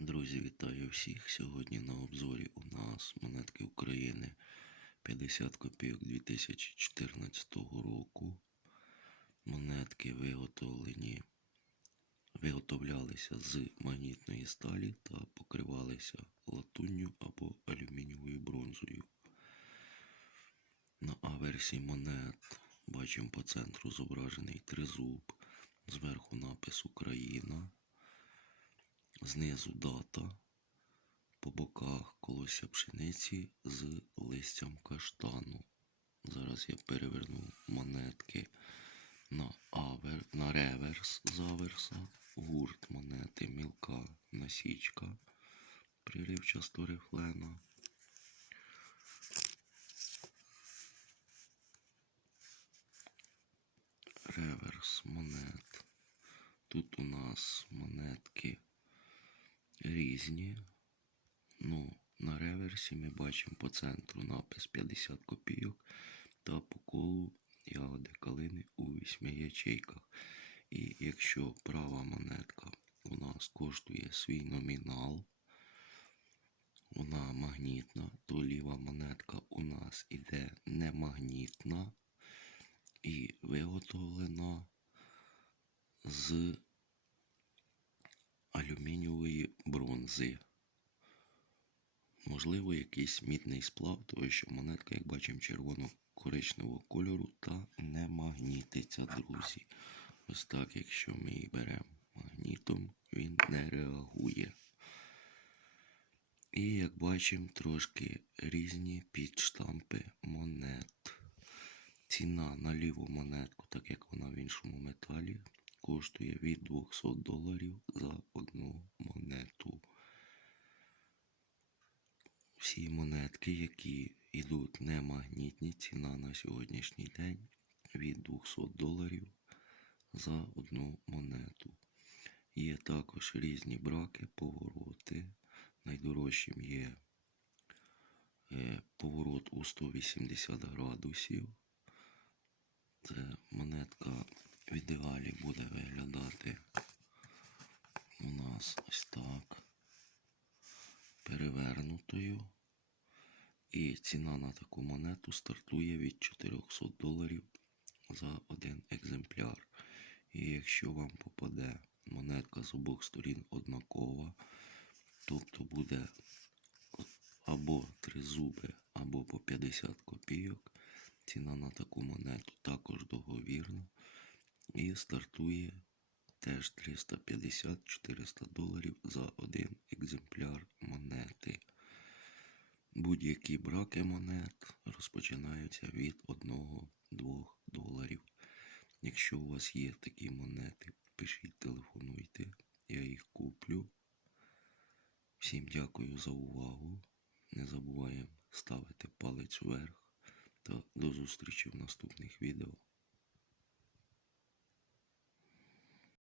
Друзі, вітаю всіх! Сьогодні на обзорі у нас монетки України 50 копійок 2014 року. Монетки виготовлені, виготовлялися з магнітної сталі та покривалися латунню або алюмінієвою бронзою. На аверсі монет бачимо по центру зображений тризуб, зверху напис Україна. Знизу дата, по боках колося пшениці з листям каштану. Зараз я переверну монетки на авер, на реверс з аверса, гурт монети, мілка насічка, приривчасто рифлена. Реверс монет. Тут у нас монетки різні. Ну, на реверсі ми бачимо по центру напис 50 копійок та по колу ягоди калини у 8 ячейках. І якщо права монетка у нас коштує свій номінал, вона магнітна, то ліва монетка у нас іде немагнітна і виготовлена з алюмінієвої бронзи. Можливо, якийсь мідний сплав, тому що монетка, як бачимо, червоно-коричневого кольору та не магнітиться, друзі. Ось так, якщо ми її беремо магнітом, він не реагує. І як бачимо, трошки різні підштампи монет. Ціна на ліву монетку, так як вона в іншому металі, коштує від 200 доларів за одну монету. Всі монетки, які йдуть немагнітні, ціна на сьогоднішній день від 200 доларів за одну монету. Є також різні браки, повороти. Найдорожчим є е, поворот у 180 градусів. Це монетка в ідеалі буде виглядати у нас ось так. Перевернутою. І ціна на таку монету стартує від 400 доларів за один екземпляр. І якщо вам попаде монетка з обох сторін однакова, тобто буде або три зуби, або по 50 копійок. Ціна на таку монету також договірна. І стартує теж 350-400 доларів за один екземпляр монети. Будь-які браки монет розпочинаються від 1-2 доларів. Якщо у вас є такі монети, пишіть, телефонуйте, я їх куплю. Всім дякую за увагу. Не забуваємо ставити палець вверх та до зустрічі в наступних відео.